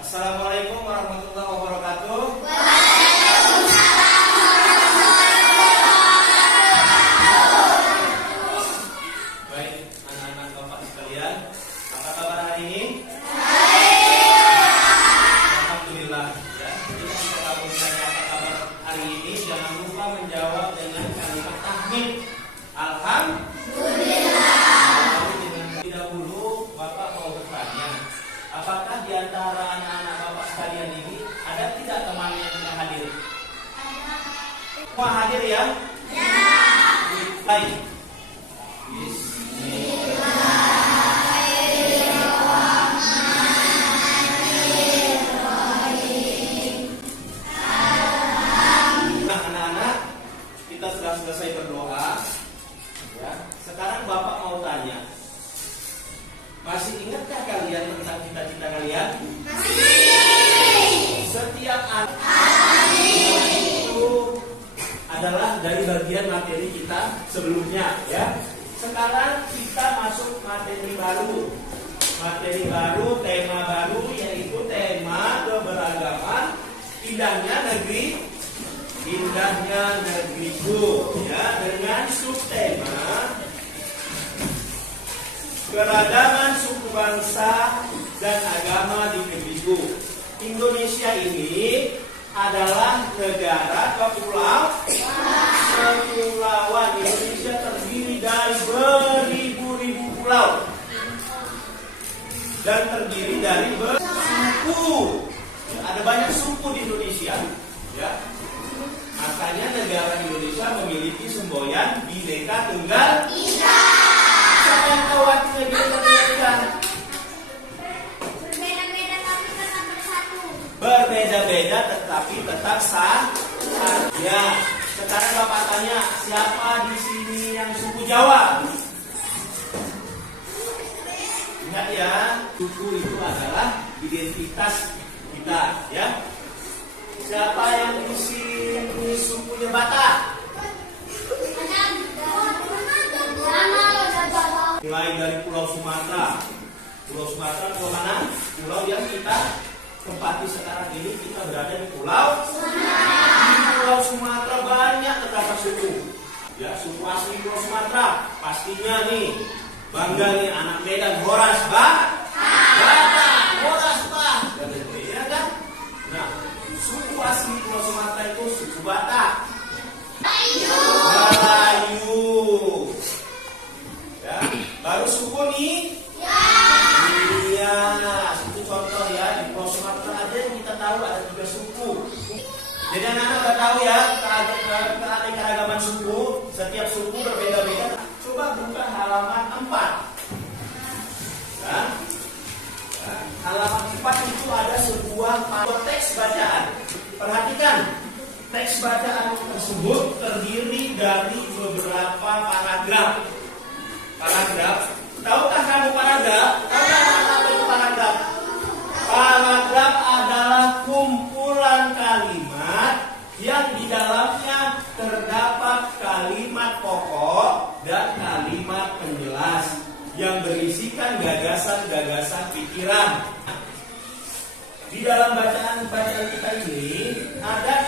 Assalamualaikum warahmatullahi wabarakatuh. Baik, anak-anak Bapak sekalian, apa kabar hari ini? Alhamdulillah. Ya, jadi jika kamu ditanya apa kabar hari ini, jangan lupa menjawab dengan kalimat tahmid. Alhamdulillah. Terlebih dahulu, Bapak mau bertanya, apakah di antara anak-anak Bapak sekalian ini ada tidak teman yang tidak hadir? Semua hadir ya? Ya. Baik. Nah, anak-anak, kita sudah selesai berdoa. Ya. Sekarang Bapak mau tanya, masih ingatkah kalian tentang cita-cita kalian? Setiap anak itu adalah dari bagian materi kita sebelumnya, ya. Sekarang kita masuk materi baru. Materi baru, tema baru, yaitu tema keberagaman indahnya negeriku, ya, dengan subtema keragaman suku bangsa dan agama di negeriku. Indonesia ini adalah negara kepulauan. Indonesia terdiri dari beribu-ribu pulau dan terdiri dari suku. Ada banyak suku di Indonesia, ya. Makanya negara Indonesia memiliki semboyan Bhinneka Tunggal Ika. Siapa yang tahu artinya Bhinneka Tunggal Ika? Berbeda-beda tapi tetap bersatu. Berbeda-beda tetapi tetap satu. Ya, sekarang Bapak tanya, siapa di sini yang suku Jawa? Ingat ya, suku itu adalah identitas kita, ya. Siapa yang di sini sukunya Batak? Mulai dari Pulau Sumatera. Pulau Sumatera pulau mana? Pulau yang kita tempati sekarang ini, kita berada di Pulau Sumatera. Di Pulau Sumatera banyak terdapat suku. Ya, suku asli Pulau Sumatera. Pastinya nih, bangga nih anak Medan, Horas, Batak, Horas, ya kan? Nah, suku asli Pulau Sumatera itu suku Batak. Melayu. Ya, baru suku nih. Iya, itu contoh ya, di Pulau Sumatera aja yang kita tahu ada 3 suku. Jadi anak-anak udah tahu ya keanekaragaman suku, setiap suku berbeda-beda. Coba buka halaman 4. Ya. Halaman 4 itu ada sebuah teks bacaan. Perhatikan, teks bacaan tersebut terdiri dari beberapa paragraf. Tahukah kamu paragraf? Tahukah apa itu paragraf? Paragraf adalah kumpulan kalimat yang di dalamnya terdapat kalimat pokok dan kalimat penjelas yang berisikan gagasan-gagasan pikiran. Di dalam bacaan kita ini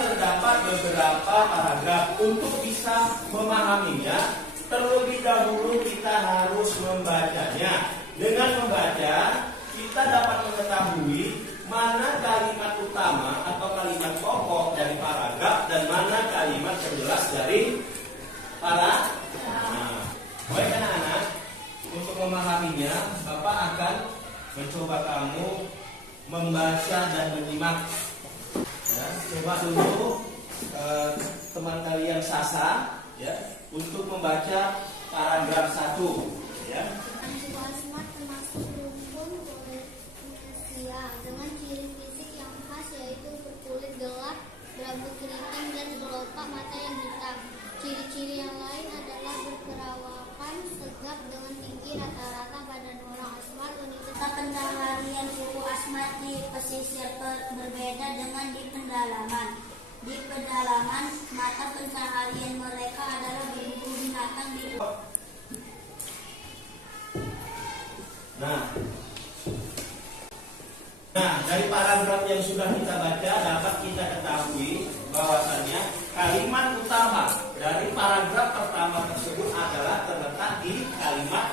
terdapat beberapa paragraf. Untuk bisa memahaminya, terlebih dahulu kita harus membacanya. Dengan membaca, kita dapat mengetahui mana kalimat utama atau kalimat pokok dari paragraf dan mana kalimat penjelas dari paragraf. Baik anak-anak, untuk memahaminya, Bapak akan mencoba kamu membaca dan menyimak. Ya, coba dulu teman kalian Sasa, ya, untuk membaca paragraf 1, ya. Suku Asmat termasuk rumpun Polynesia dengan ciri fisik yang khas, yaitu berkulit gelap, berambut keriting, dan kelopak mata yang hitam. Ciri-ciri yang lain adalah berperawakan tegap dengan tinggi rata-rata badan orang. Asmat Universitas Pendaharian suku Asmat di pesisir berbeda dengan di pendalaman. Di pedalaman, mata pencaharian mereka adalah berburu binatang di. Nah, Nah, dari paragraf yang sudah kita baca dapat kita ketahui bahwasannya kalimat utama dari paragraf pertama tersebut adalah terletak di kalimat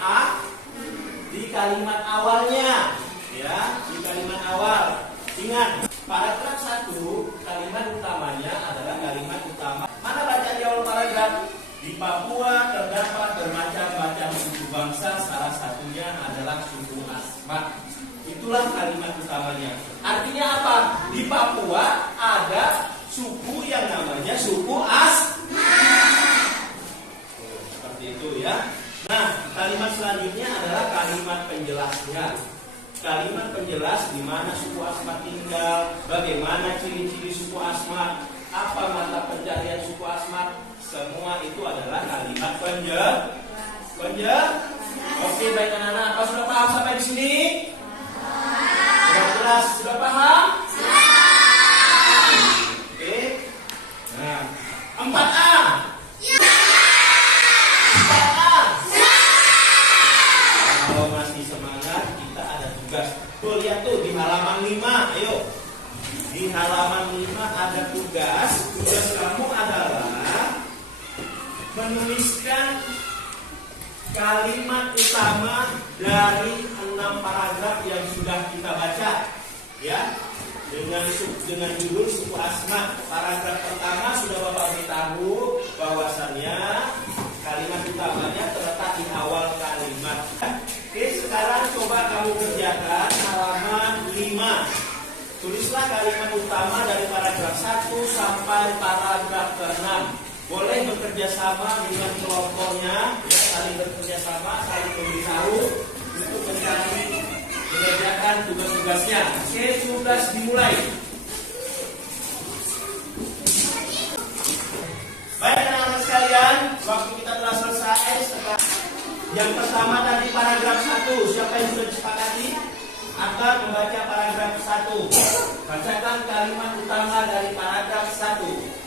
di kalimat awalnya, ya, di kalimat awal. Ingat, paragraf 1 kalimat utamanya adalah kalimat utama. Mana baca di awal paragraf? Di Papua terdapat bermacam-macam suku bangsa, salah satunya adalah suku Asmat. Itulah kalimat utamanya. Artinya apa? Di Papua ada suku yang namanya suku Asmat. Seperti itu ya. Nah, kalimat selanjutnya adalah kalimat penjelasnya. Kalimat penjelas di mana suku Asmat tinggal, bagaimana ciri-ciri suku Asmat, apa mata pencarian suku Asmat. Semua itu adalah kalimat Oke, baik anak-anak, apa sudah paham sampai di sini? Sudah jelas, sudah paham? Oke. Nah, 4A. 4A. Kalau masih semangat, kita ada tugas. Tuh, lihat tuh di halaman 5, ayo. Di halaman 5 ada tugas. Tugas kamu adalah menuliskan kalimat utama dari 6 paragraf yang sudah kita baca, ya, dengan judul suku Asmat. Paragraf pertama sudah Bapak beritahu bahwasannya kalimat utamanya terletak di awal kalimat. Oke, sekarang coba kamu kerjakan halaman 5. Tulislah kalimat utama dari paragraf 1 sampai paragraf ke-6. Boleh bekerja sama dengan kelompoknya, ya, saling bekerja sama, saling memberitahu untuk mengerjakan tugas-tugasnya. Oke, tugas dimulai. Baik anak-anak sekalian, waktu kita telah selesai. Yang pertama dari paragraf 1, siapa yang sudah disepakati akan membaca paragraf 1? Bacakan kalimat utama dari paragraf 1.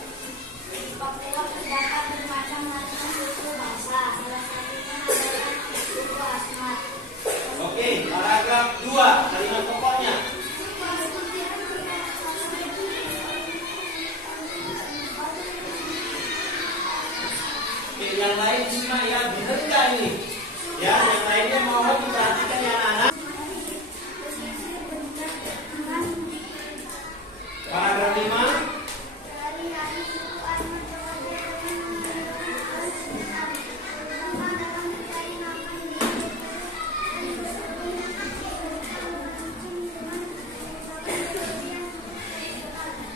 Papua terdapat bermacam-macam suku bangsa, salah satunya adalah suku Asmat. Oke, paragraf 2, kalimat pokoknya. Oke, yang lain simak ya, benar nggak ini? Ya, yang lainnya mohon diperhatikan ya anak-anak. Paragraf 5.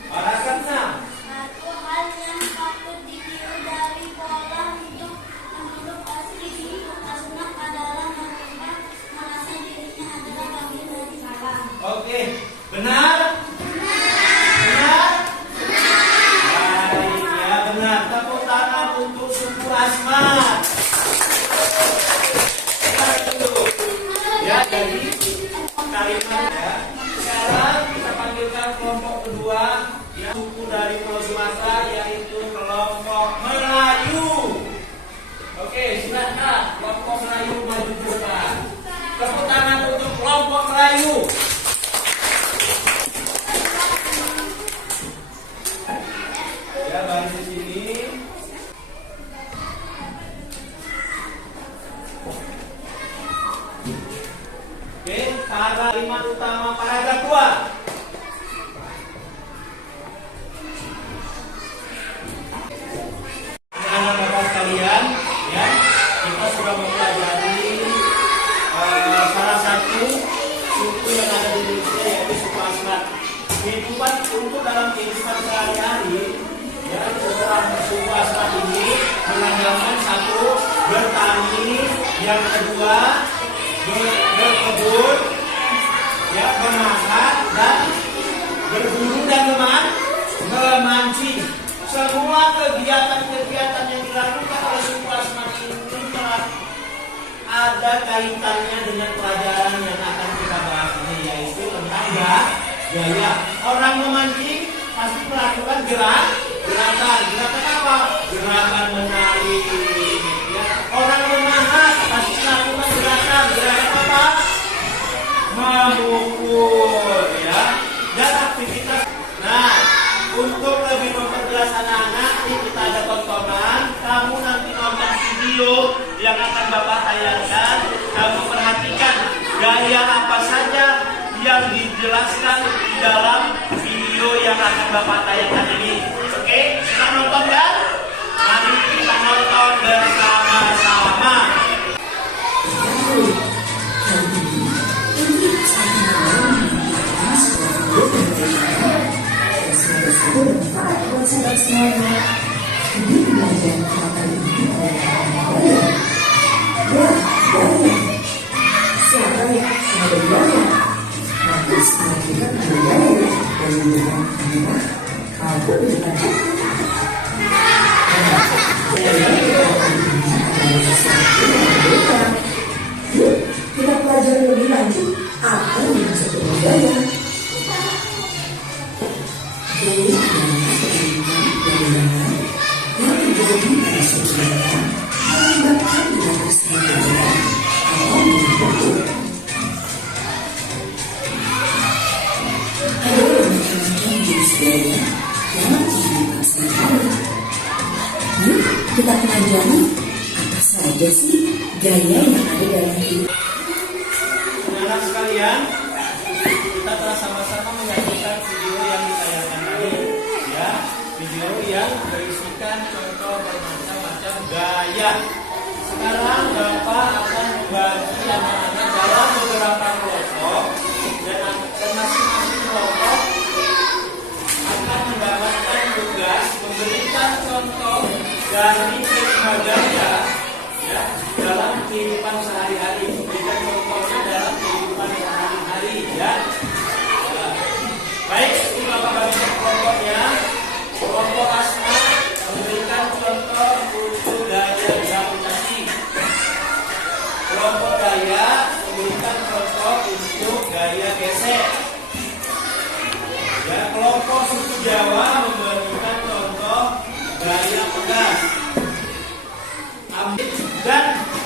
Paragraf 6. Satu hal yang patut ditiru dari pola hidup penduduk asli di Asmat adalah mereka merasa dirinya adalah bagian dari alam. Oke, benar? Benar? Baik, ya benar. Tepuk tangan untuk suku Asmat. Ya, jadi kalimat ya. Sekarang kita panggilkan kelompok kedua, ya, suku dari Pulau Sumatera, yaitu kelompok Melayu. Oke, silakan kelompok Melayu maju ke depan. Tepuk tangan untuk kelompok Melayu. Ya, balik di sini. Oke, kalimat utama paragraf 2. Anak-anak sekalian, ya, kita sudah mempelajari salah satu suku yang ada di Indonesia, yaitu suku Asmat. Kehidupan untuk dalam kehidupan sehari-hari, ya, seorang suku Asmat ini mengandalkan satu bertani, yang kedua berkebun, ya, memasak dan berburu dan memancing. Semua kegiatan-kegiatan yang dilakukan oleh suku Asmat ini telah ada kaitannya dengan pelajaran yang akan kita bahas ini, yaitu tentang gaya. Orang memancing pasti melakukan gerakan apa? Gerakan menari. Ya. Orang memasak pasti melakukan gerakan apa? memukul, ya. Dan aktivitas. Nah, untuk lebih memperjelas anak-anak, ini kita ada tontonan. Kamu nanti nonton video yang akan Bapak tayangkan. Kamu perhatikan gaya apa saja yang dijelaskan di dalam video yang akan Bapak tayangkan ini. Oke, kita nonton kan? Mari kita nonton bersama-sama. Siapa yang ada gaya? Nanti setelah kita bergaya dan dengan kamera, aku bisa Yuk, kita pelajari lebih lanjut apa yang disebut gaya. Gaya yang terjadi pada seseorang menyebabkan dengan kesadaran atau membentuk. Ada yang macam-macam jenis gaya dalam kehidupan sehari-hari. Yuk, kita pelajari apa saja sih gaya yang ada dalam hidup. Anak-anak sekalian, kita telah sama-sama menyaksikan video yang ditayangkan tadi, ya. Video yang berisikan contoh bermacam-macam gaya. Sekarang Bapak akan membagi anak-anak dalam beberapa kelompok, dan masing-masing kelompok akan mendapatkan tugas memberikan contoh dari kelima gaya, ya, dalam kehidupan sehari-hari. Memberikan contohnya dalam kehidupan sehari-hari, ya. Baik, ini Bapak bagi kelompoknya. Kelompok Asma memberikan contoh untuk gaya gravitasi. Kelompok Daya memberikan contoh untuk gaya gesek. Ya, kelompok suku Jawa memberikan contoh gaya pegas. Dan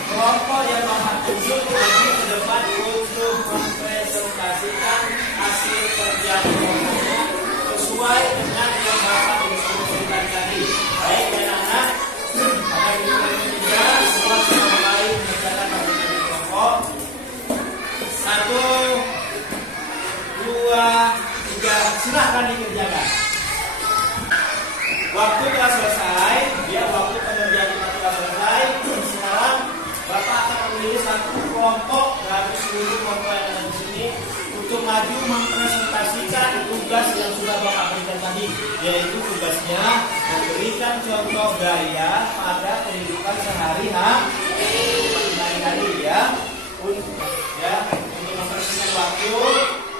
kelompok yang Bapak tunjuk lagi ke depan untuk mempresentasikan hasil kerja kelompoknya sesuai dengan yang Bapak instruksikan tadi. Baik, anak-anak, pada video ketiga semua sudah mulai mengerjakan masing-masing kelompok. 1, 2, 3, silahkan dikerjakan. Waktu telah selesai, ya, waktu pengerjaan kita telah selesai. Sekarang Bapak akan memilih satu kelompok dari seluruh kelompok yang ada di sini untuk maju mempresentasikan tugas yang sudah Bapak berikan tadi, yaitu tugasnya memberikan contoh gaya pada kehidupan sehari-hari, ya. Untuk mempersingkat waktu,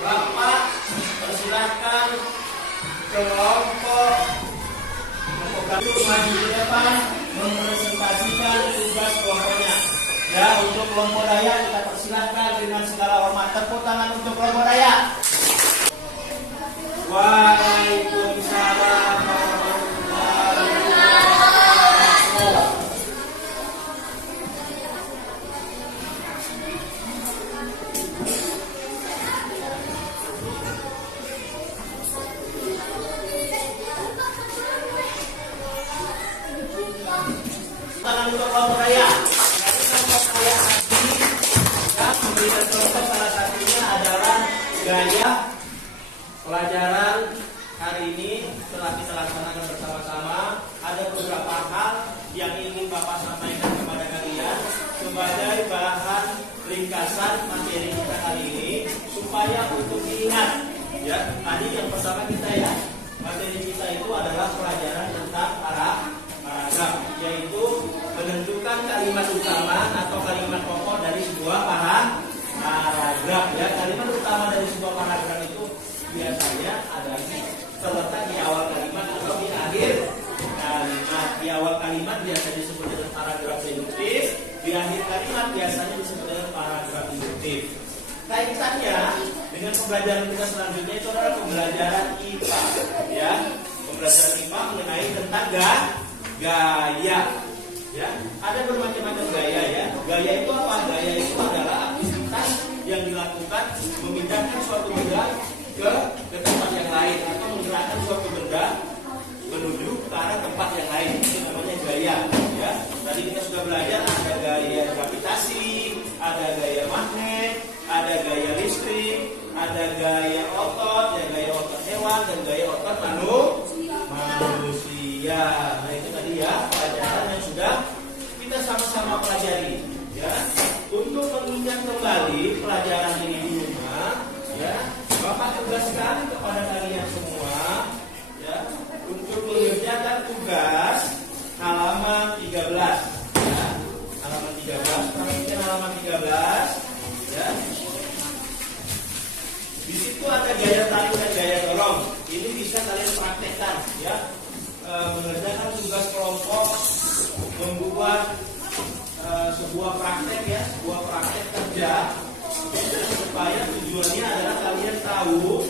Bapak persilahkan kelompok untuk maju ke depan mempresentasikan tugas kelompoknya. Ya, untuk kelompok Daya kita persilahkan dengan segala hormat. Tepuk tangan untuk kelompok Daya. Waalaikumsalam warahmatullahi wabarakatuh. Tangan untuk kelompok Daya. Kelompok Daya tadi yang memberikan contoh salah satunya adalah gaya pelajaran hari ini telah kita laksanakan bersama-sama. Ada beberapa hal yang ingin Bapak sampaikan kepada kalian sebagai bahan ringkasan materi kita kali ini supaya untuk diingat. Ya, tadi yang pertama kita, ya, materi kita itu adalah pelajaran tentang paragraf, yaitu menentukan kalimat utama atau kalimat pokok dari sebuah paragraf. Ya, kalimat utama dari sebuah paragraf itu biasanya ada terletak di awal kalimat atau di akhir kalimat. Di awal kalimat biasanya disebut dengan paragraf induktif, di akhir kalimat biasanya disebut dengan paragraf induktif. Kaitannya dengan pembelajaran kita selanjutnya itu adalah pembelajaran IPA, ya. Pembelajaran IPA mengenai tentang gaya. Ya, ada bermacam-macam gaya, ya. Gaya itu apa? Gaya itu adalah aktivitas yang dilakukan memindahkan suatu benda ke tempat yang lain atau menggerakkan suatu benda menuju ke arah tempat yang lain. Itu namanya gaya. Ya, tadi kita sudah belajar ada gaya gravitasi, ada gaya magnet, ada gaya listrik, ada gaya otot, ya gaya otot hewan dan gaya otot manusia. Nah itu tadi ya pelajaran yang sudah kita sama-sama pelajari. Ya, untuk menunjang kembali pelajaran ini di rumah, ya, Bapak tugaskan kepada kalian semua, ya, untuk mengerjakan tugas halaman 13. Ya, halaman 13, perhatikan halaman 13, ya. Di situ ada gaya tarik dan gaya dorong. Ini bisa kalian praktekkan, ya. Mengerjakan tugas kelompok, membuat sebuah praktek, ya, sebuah praktek kerja, supaya tujuannya adalah kalian tahu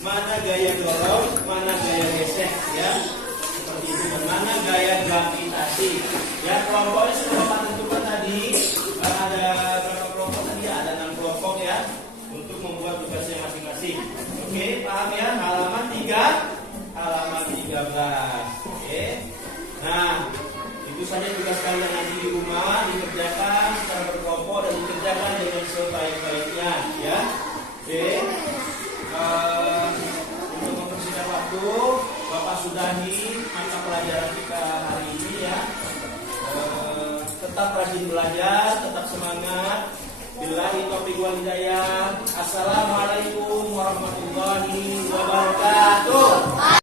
mana gaya dorong, mana gaya gesek, ya, seperti itu, dan mana gaya gravitasi. Ya, kelompoknya sudah Bapak tentukan tadi. Ada berapa kelompok tadi? Ada 6 kelompok, ya, untuk membuat tugasnya masing-masing. Oke, paham ya? Halaman 13. Oke. Nah, itu saja tugas kalian nanti di rumah, dikerjakan secara berkelompok dan dikerjakan dengan sebaik-baiknya, ya. Oke. Untuk mempersingkat waktu, Bapak sudahi mata pelajaran kita hari ini, ya. Tetap rajin belajar, tetap semangat. Billahi taufiq wal hidayah. Assalamualaikum warahmatullahi wabarakatuh.